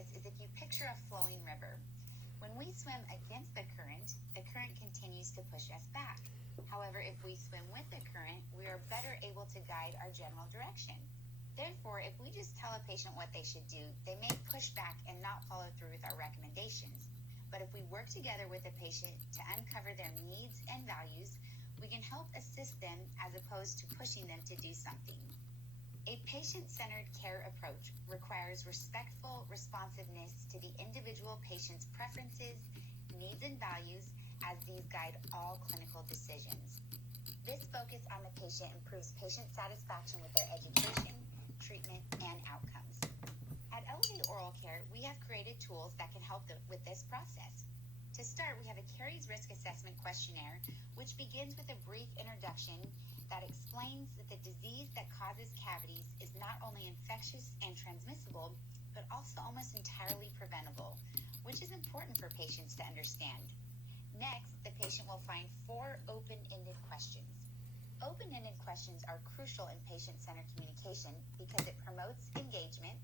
this is if you picture a flowing river. When we swim against the current continues to push us back. However, if we swim with the current, we are better able to guide our general direction. Therefore, if we just tell a patient what they should do, they may push back and not follow through with our recommendations. But if we work together with the patient to uncover their needs and values, we can help assist them as opposed to pushing them to do something. A patient-centered care approach requires respectful responsiveness to the individual patient's preferences, needs, and values as these guide all clinical decisions. This focus on the patient improves patient satisfaction with their education, treatment, and outcomes. At Elevate Oral Care, we have created tools that can help with this process. To start, we have a caries risk assessment questionnaire, which begins with a brief introduction that explains that the disease that causes cavities is not only infectious and transmissible, but also almost entirely preventable, which is important for patients to understand. Next, the patient will find 4 open-ended questions. Open-ended questions are crucial in patient-centered communication because it promotes engagement,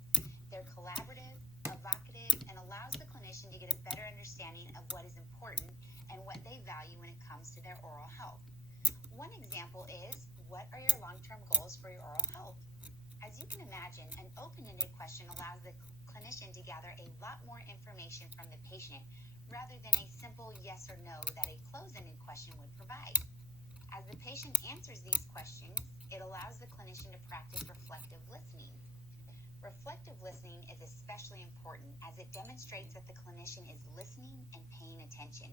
they're collaborative, evocative, and allows the clinician to get a better understanding of what is important and what they value when it comes to their oral health. One example is, what are your long-term goals for your oral health? As you can imagine, an open-ended question allows the clinician to gather a lot more information from the patient rather than a simple yes or no that a closed-ended question would provide. As the patient answers these questions, it allows the clinician to practice reflective listening. Reflective listening is especially important as it demonstrates that the clinician is listening and paying attention.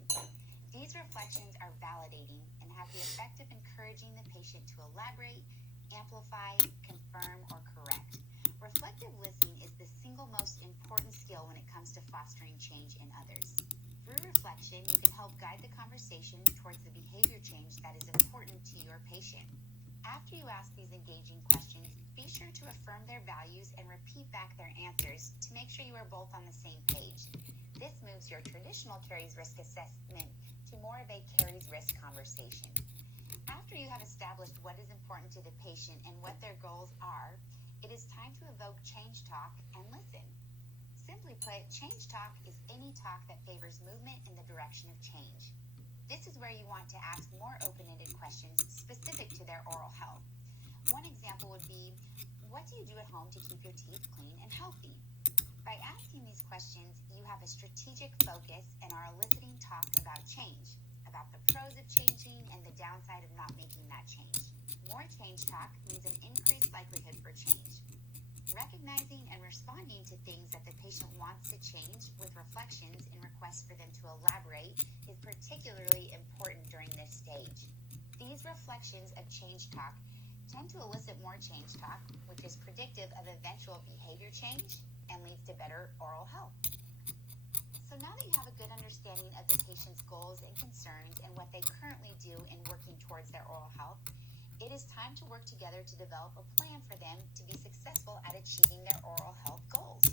These reflections are validating and have the effect of encouraging the patient to elaborate, amplify, confirm, or correct. Reflective listening is the single most important skill when it comes to fostering change in others. Through reflection, you can help guide the conversation towards the behavior change that is important to your patient. After you ask these engaging questions, be sure to affirm their values and repeat back their answers to make sure you are both on the same page. This moves your traditional caries risk assessment to more of a caries risk conversation. After you have established what is important to the patient and what their goals are, it is time to evoke change talk and listen. Simply put, change talk is any talk that favors movement in the direction of change. This is where you want to ask more open-ended questions specific to their oral health. One example would be, what do you do at home to keep your teeth clean and healthy? By asking these questions, you have a strategic focus and are eliciting talk about change, about the pros of changing and the downside of not making that change. More change talk means an increased likelihood for change. Recognizing and responding to things that the patient wants to change with reflections and requests for them to elaborate is particularly important during this stage. These reflections of change talk tend to elicit more change talk, which is predictive of eventual behavior change and leads to better oral health. So now that you have a good understanding of the patient's goals and concerns and what they currently do in working towards their oral health, it is time to work together to develop a plan for them to be successful at achieving their oral health goals.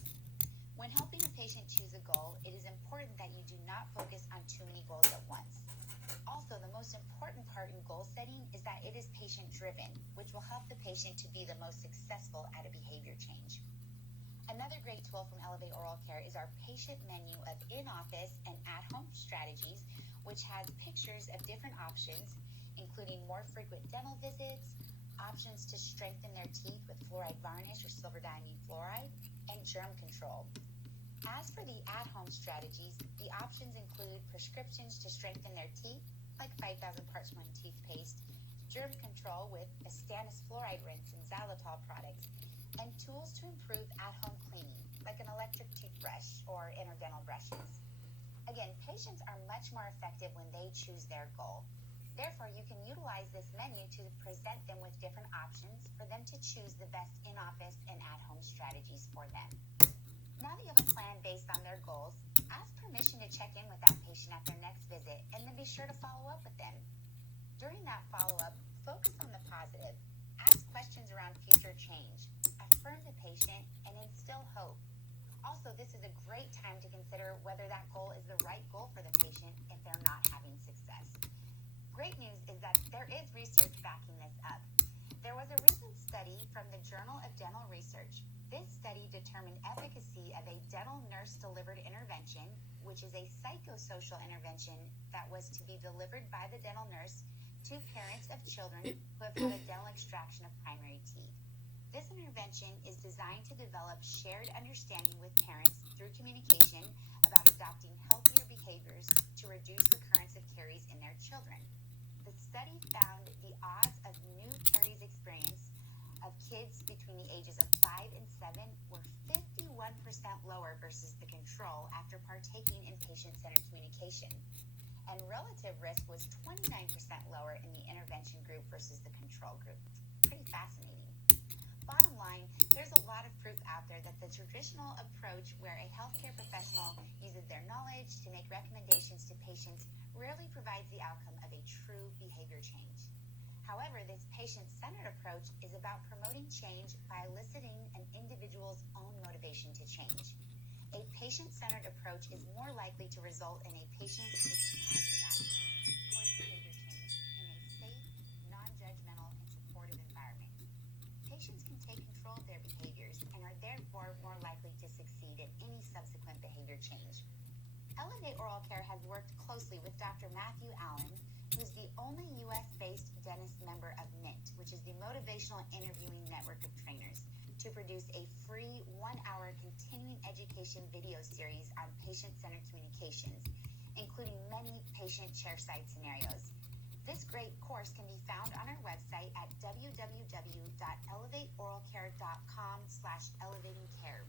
When helping a patient choose a goal, it is important that you do not focus on too many goals at once. Also, the most important part in goal setting is that it is patient-driven, which will help the patient to be the most successful at a behavior change. Another great tool from Elevate Oral Care is our patient menu of in-office and at-home strategies, which has pictures of different options, including more frequent dental visits, options to strengthen their teeth with fluoride varnish or silver diamine fluoride, and germ control. As for the at-home strategies, the options include prescriptions to strengthen their teeth, like 5,000 parts 1 toothpaste, germ control with Astanis fluoride rinse and xylitol products, and tools to improve at-home cleaning, like an electric toothbrush or interdental brushes. Again, patients are much more effective when they choose their goal. Therefore, you can utilize this menu to present them with different options for them to choose the best in-office and at-home strategies for them. Now that you have a plan based on their goals, ask permission to check in with that patient at their next visit and then be sure to follow up with them. During that follow-up, focus on the positive. Ask questions around future change. Affirm the patient and instill hope. Also, this is a great time to consider whether that goal is the right goal for the patient if they're not having success. Great news is that there is research backing this up. There was a recent study from the Journal of Dental Research This study determined efficacy of a dental nurse-delivered intervention, which is a psychosocial intervention that was to be delivered by the dental nurse to parents of children who have had a dental extraction of primary teeth. This intervention is designed to develop shared understanding with parents through communication about adopting healthier behaviors to reduce recurrence of caries in their children. The study found the odds of new caries experience of kids between the ages of 5 and 7 were 51% lower versus the control after partaking in patient-centered communication. And relative risk was 29% lower in the intervention group versus the control group. Pretty fascinating. Bottom line, there's a lot of proof out there that the traditional approach where a healthcare professional uses their knowledge to make recommendations to patients rarely provides the outcome of a true behavior change. However, this patient-centered approach is about promoting change by eliciting an individual's own motivation to change. A patient-centered approach is more likely to result in a patient taking positive actions towards behavior change in a safe, non-judgmental, and supportive environment. Patients can take control of their behaviors and are therefore more likely to succeed in any subsequent behavior change. Elevate Oral Care has worked closely with Dr. Matthew Allen, who's the only U.S.-based dentist member of MINT, which is the Motivational Interviewing Network of Trainers, to produce a free 1-hour continuing education video series on patient-centered communications, including many patient chair-side scenarios. This great course can be found on our website at www.elevateoralcare.com/elevatingcare.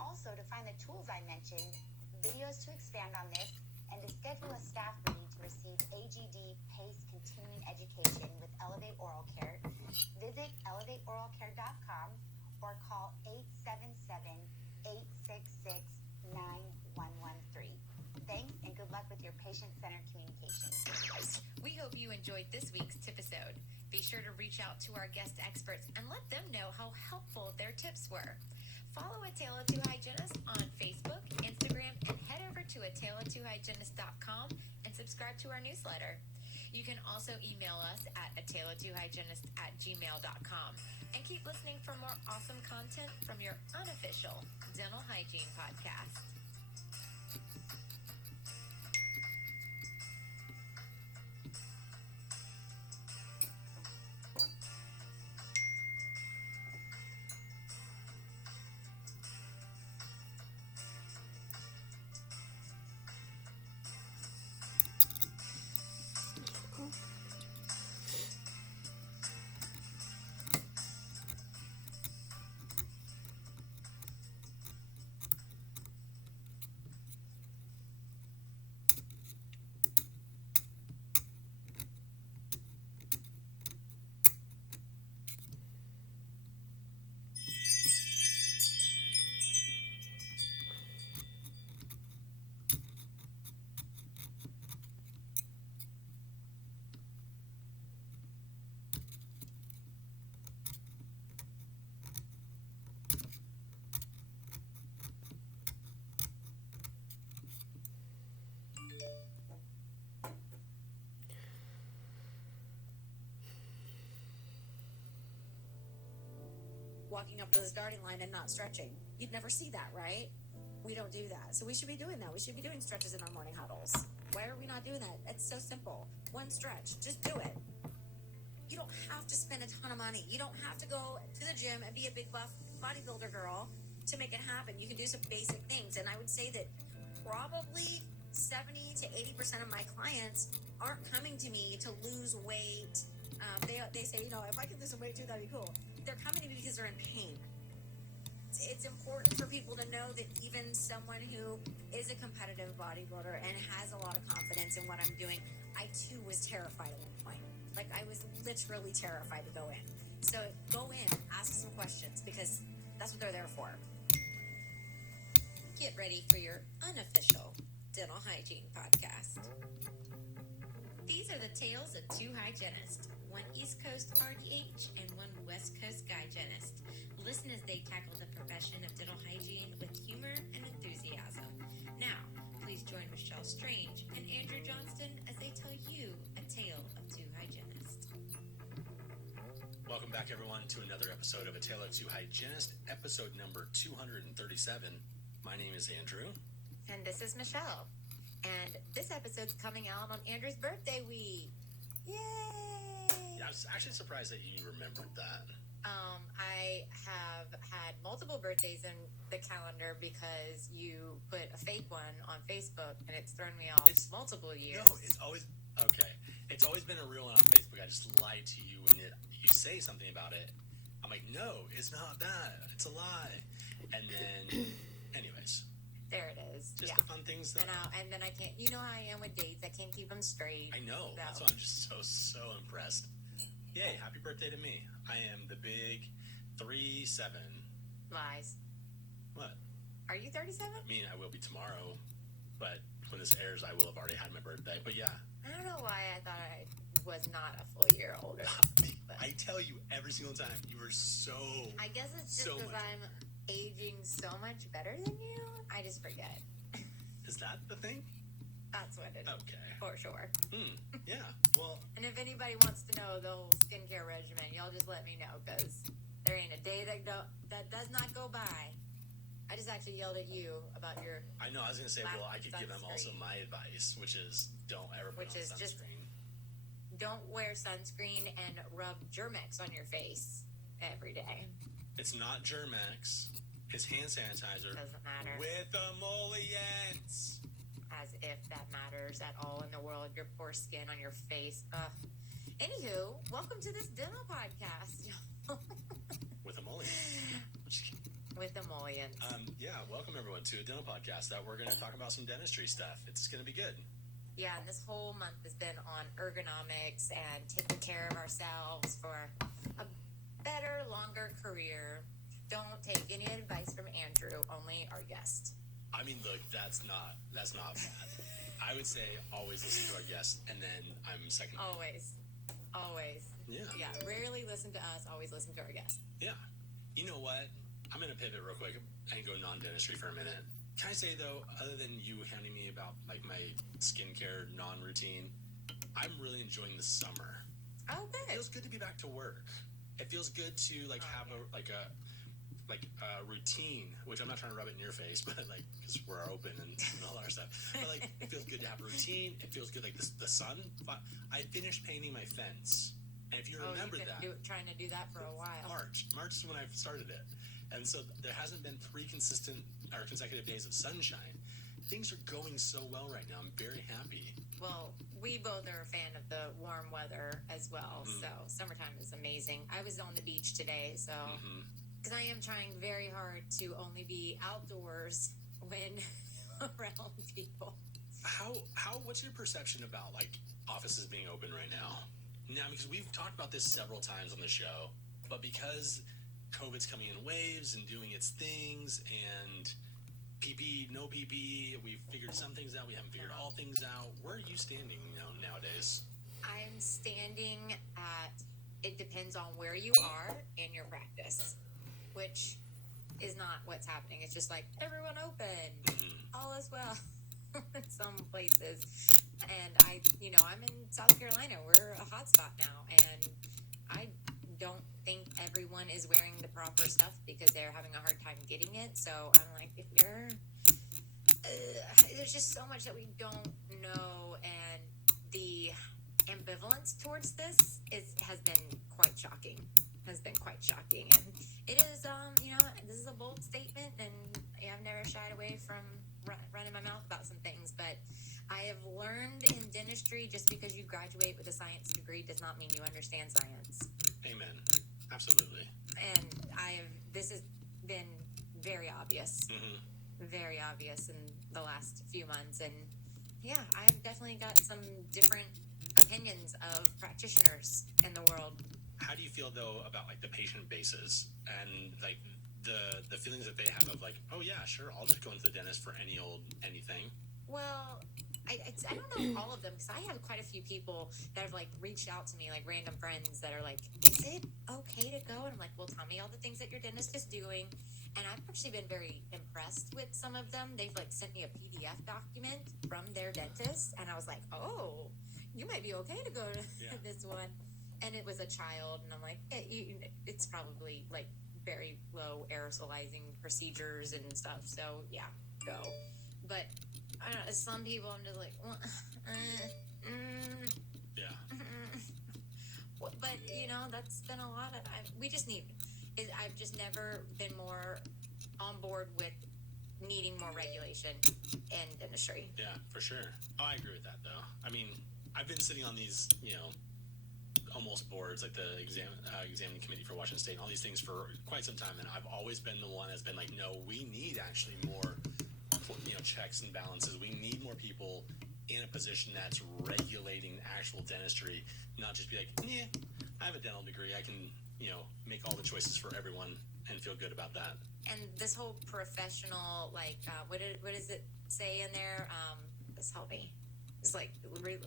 Also, to find the tools I mentioned, videos to expand on this, and to schedule a staff meeting to receive AGD PACE continuing education with Elevate Oral Care, visit elevateoralcare.com or call 877-866-9113. Thanks, and good luck with your patient-centered communication. We hope you enjoyed this week's tipisode. Be sure to reach out to our guest experts and let them know how helpful their tips were. Follow A Tale of Two Hygienists on Facebook, Instagram, and head over to ataleoftwohygienists.com and subscribe to our newsletter. You can also email us at ataleoftwohygienists@gmail.com and keep listening for more awesome content from your unofficial dental hygiene podcast. Walking up to the starting line and not stretching. You'd never see that, right? We don't do that. So we should be doing that. We should be doing stretches in our morning huddles. Why are we not doing that? It's so simple. One stretch. Just do it. You don't have to spend a ton of money. You don't have to go to the gym and be a big buff bodybuilder girl to make it happen. You can do some basic things. And I would say that probably 70 to 80% of my clients aren't coming to me to lose weight. They say, if I can lose some weight too, that'd be cool. They're coming to me because they're in pain. It's important for people to know that even someone who is a competitive bodybuilder and has a lot of confidence in what I'm doing, I too was terrified at one point. Like, I was literally terrified to go in. So go in, ask some questions, because that's what they're there for. Get ready for your unofficial dental hygiene podcast. These are the tales of two hygienists, one East Coast RDH and one West Coast hygienist. Listen as they tackle the profession of dental hygiene with humor and enthusiasm. Now, please join Michelle Strange and Andrew Johnston as they tell you a tale of two hygienists. Welcome back, everyone, to another episode of A Tale of Two Hygienists, episode number 237. My name is Andrew. And this is Michelle. And this episode's coming out on Andrew's birthday week. Yay! Yeah, I was actually surprised that you remembered that. I have had multiple birthdays in the calendar because you put a fake one on Facebook, and it's thrown me off multiple years. No, it's always... Okay. It's always been a real one on Facebook. I just lied to you when you say something about it. I'm like, no, it's not that. It's a lie. And then, anyways. There it is. Just the fun things that... And then I can't... You know how I am with dates. I can't keep them straight. I know. So. That's why I'm just so impressed. Yay, happy birthday to me. I am the big 37. Lies. What? Are you 37? I mean, I will be tomorrow, but when this airs, I will have already had my birthday. But yeah. I don't know why I thought I was not a full year older. But I tell you every single time, you are so... I guess it's just because I'm aging so much better than you. I just forget. Is that the thing? That's what it is. Okay. For sure. Yeah. Well... And if anybody wants to know the whole skincare regimen, y'all just let me know, because there ain't a day that does not go by. I just actually yelled at you about your... I know, I was going to say, well, I could give them also sunscreen. my advice, which is don't ever put on sunscreen. Just don't wear sunscreen and rub Germex on your face every day. It's not Germex. It's hand sanitizer. Doesn't matter. With emollients. As if that matters at all in the world. Your poor skin on your face. Anywho, welcome to this dental podcast. With emollients. With emollients. Yeah, welcome everyone to a dental podcast that we're going to talk about some dentistry stuff. It's going to be good. Yeah, and this whole month has been on ergonomics and taking care of ourselves for a better, longer career. Don't take any advice from Andrew, only our guest. I mean, look, that's not bad. I would say always listen to our guest, and then I'm second. Always. Yeah. Yeah, rarely listen to us, always listen to our guest. Yeah. You know what? I'm going to pivot real quick and go non-dentistry for a minute. Can I say, though, other than you handing me about, like, my skincare non-routine, I'm really enjoying the summer. Oh, good. It feels good to be back to work. It feels good to, like, have a routine, which I'm not trying to rub it in your face, but, like, because we're open and all our stuff. But, like, it feels good to have a routine. It feels good, like, the sun. I finished painting my fence. And if you remember trying to do that for a while. March is when I started it. And so there hasn't been 3 consecutive days of sunshine. Things are going so well right now. I'm very happy. Well, we both are a fan of the warm weather as well. So summertime is amazing. I was on the beach today, so because I am trying very hard to only be outdoors when around people. What's your perception about, like, offices being open right now? Now, because we've talked about this several times on the show, but because COVID's coming in waves and doing its things, and PPE, no PPE, we've figured some things out, we haven't figured all things out. Where are you standing nowadays? I'm standing at, it depends on where you are in your practice, which is not what's happening. It's just like, everyone open, all is well in some places. And I'm in South Carolina. We're a hot spot now, and I don't think everyone is wearing the proper stuff because they're having a hard time getting it. So I'm like, if you're there's just so much that we don't know, and the ambivalence towards this has been quite shocking. And it is this is a bold statement, and I've never shied away from running my mouth about some things, but I have learned in dentistry, just because you graduate with a science degree does not mean you understand science. Amen. Absolutely. And this has been very obvious in the last few months. And yeah, I've definitely got some different opinions of practitioners in the world. How do you feel, though, about, like, the patient bases and, like, the feelings that they have of, like, oh yeah, sure, I'll just go into the dentist for anything? Well, I don't know all of them, because I have quite a few people that have, like, reached out to me, like random friends that are like, is it okay to go? And I'm like, well, tell me all the things that your dentist is doing. And I've actually been very impressed with some of them. They've, like, sent me a PDF document from their dentist, and I was like, oh, you might be okay to go to this one. and it was a child, and I'm like, it's probably like very low aerosolizing procedures and stuff. So yeah, go. But I don't know. Some people, I'm just like, well, Yeah. But that's been a lot of. We just need. I've just never been more on board with needing more regulation in dentistry. Yeah, for sure. Oh, I agree with that, though. I mean, I've been sitting on these, almost boards, like the examining committee for Washington State and all these things for quite some time, and I've always been the one that's been like, no, we need actually more, checks and balances. We need more people in a position that's regulating actual dentistry, not just be like, yeah, I have a dental degree. I can, make all the choices for everyone and feel good about that. And this whole professional, like, what does it say in there? This help me. It's like,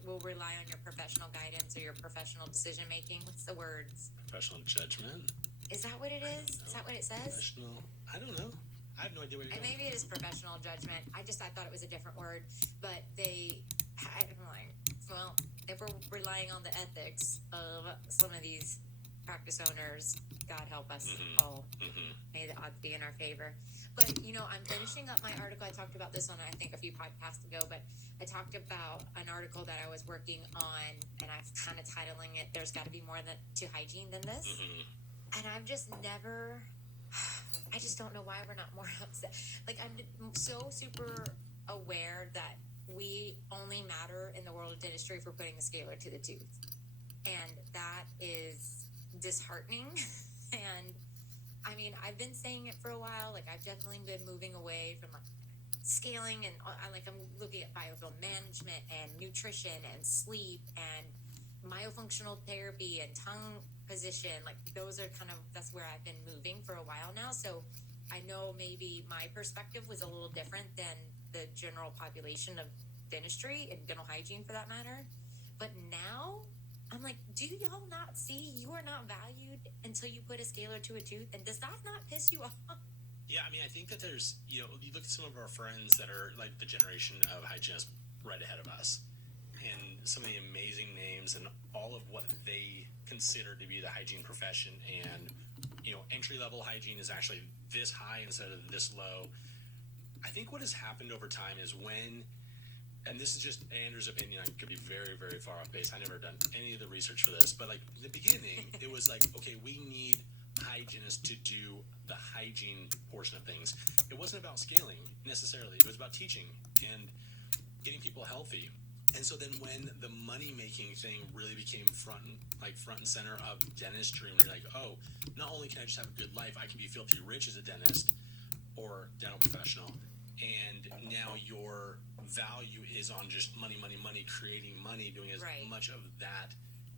we'll rely on your professional guidance or your professional decision making. What's the words? Professional judgment. Is that what it is? Is that what it says? Professional. I don't know. I have no idea what you're And maybe it is professional judgment. I thought it was a different word, but I'm like, well, if we're relying on the ethics of some of these practice owners, God help us all. May the odds be in our favor. But, I'm finishing up my article. I talked about this on, I think, a few podcasts ago, but I talked about an article that I was working on, and I'm kind of titling it, There's Got to Be More to Hygiene Than This. And I've just never... I just don't know why we're not more upset. Like, I'm so super aware that we only matter in the world of dentistry if we're putting a scaler to the tooth. And that is disheartening. And I mean, I've been saying it for a while. Like, I've definitely been moving away from like scaling, and I'm looking at biofilm management and nutrition and sleep and myofunctional therapy and tongue position. Like, that's where I've been moving for a while now. So I know maybe my perspective was a little different than the general population of dentistry and dental hygiene for that matter. But now I'm like, do y'all not see you are not valued until you put a scaler to a tooth? And does that not piss you off? Yeah, I mean, I think that there's, you look at some of our friends that are like the generation of hygienists right ahead of us, and some of the amazing names and all of what they consider to be the hygiene profession. And, entry-level hygiene is actually this high instead of this low. I think what has happened over time is and this is just Andrew's opinion, I could be very, very far off base. I never done any of the research for this, but like in the beginning, it was like, okay, we need hygienists to do the hygiene portion of things. It wasn't about scaling necessarily. It was about teaching and getting people healthy. And so then when the money-making thing really became front and center of dentistry, and you're like, oh, not only can I just have a good life, I can be filthy rich as a dentist or dental professional. And now your value is on just money, creating money, doing as much of that.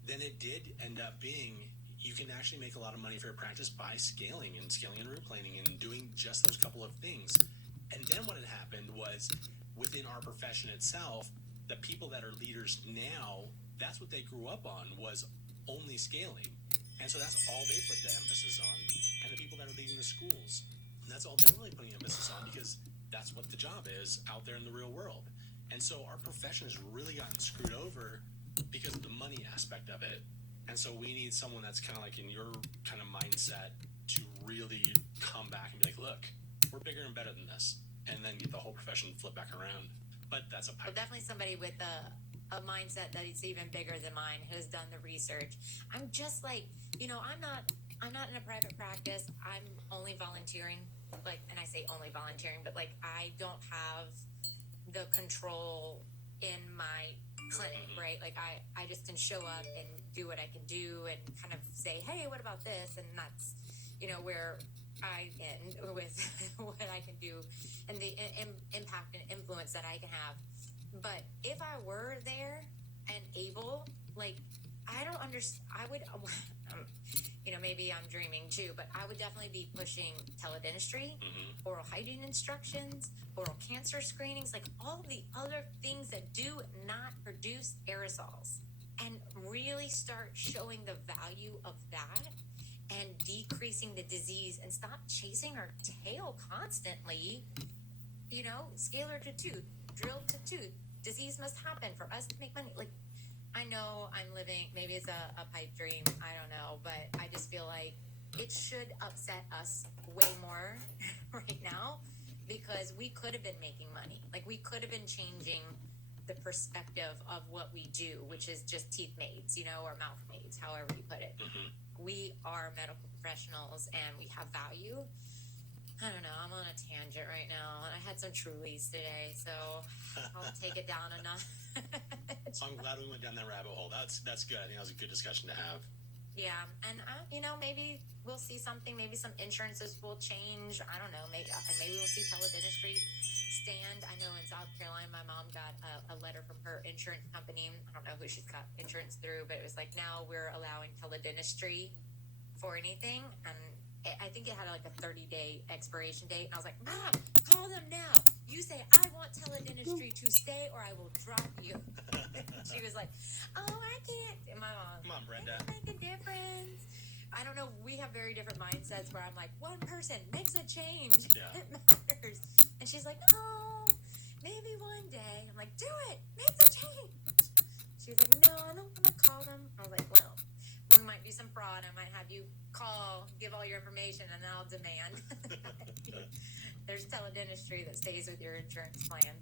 Then it did end up being, you can actually make a lot of money for your practice by scaling and root planing and doing just those couple of things. And then what had happened was, within our profession itself, the people that are leaders now, that's what they grew up on, was only scaling. And so that's all they put the emphasis on. And the people that are leading the schools, that's all they're really putting emphasis on, because that's what the job is out there in the real world. And so our profession has really gotten screwed over because of the money aspect of it. And so we need someone that's kind of like in your kind of mindset to really come back and be like, look, we're bigger and better than this. And then get the whole profession flipped back around. But that's a pipe. Well, definitely somebody with a mindset that is even bigger than mine, who's done the research. I'm just like, I'm not in a private practice. I'm only volunteering, and I say only volunteering, but I don't have the control in my clinic, right? Like I just can show up and do what I can do and kind of say, hey, what about this? And that's, where I end with what I can do and the impact and influence that I can have. But if I were there and able, I don't understand. I would, maybe I'm dreaming too, but I would definitely be pushing teledentistry, oral hygiene instructions, oral cancer screenings, all the other things that do not produce aerosols, and really start showing the value of that and decreasing the disease, and stop chasing our tail constantly. Scaler to tooth, drill to tooth. Disease must happen for us to make money. I know I'm living, maybe it's a pipe dream, I don't know, but I just feel like it should upset us way more right now because we could have been making money. Like, we could have been changing the perspective of what we do, which is just teeth maids, or mouth maids, however you put it. We are medical professionals and we have value. I don't know. I'm on a tangent right now. I had some Trulies today, so I'll take it down a notch. So I'm glad we went down that rabbit hole. That's good. I think that was a good discussion to have. Yeah, and maybe we'll see something. Maybe some insurances will change. I don't know. Maybe we'll see teledentistry stand. I know in South Carolina, my mom got a letter from her insurance company. I don't know who she's got insurance through, but it was like, now we're allowing teledentistry for anything, and I think it had like a 30-day expiration date. And I was like, Mom, call them now. You say, I want teledentistry to stay or I will drop you. She was like, oh, I can't. And my mom, Come on, Brenda. it doesn't make a difference. I don't know. We have very different mindsets where I'm like, one person makes a change. Yeah. It matters. And she's like, oh, maybe one day. I'm like, do it. Make the change. She was like, no, I don't want to call them. I was like, well, there might be some fraud. I might have you call, give all your information, and then I'll demand. There's teledentistry that stays with your insurance plan.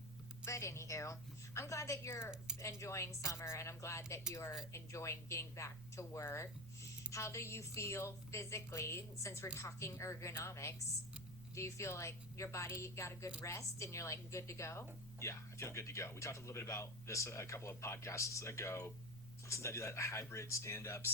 But anywho, I'm glad that you're enjoying summer, and I'm glad that you're enjoying getting back to work. How do you feel physically, since we're talking ergonomics? Do you feel like your body got a good rest and you're like good to go? Yeah, I feel good to go. We talked a little bit about this a couple of podcasts ago. Since I do that hybrid stand-up,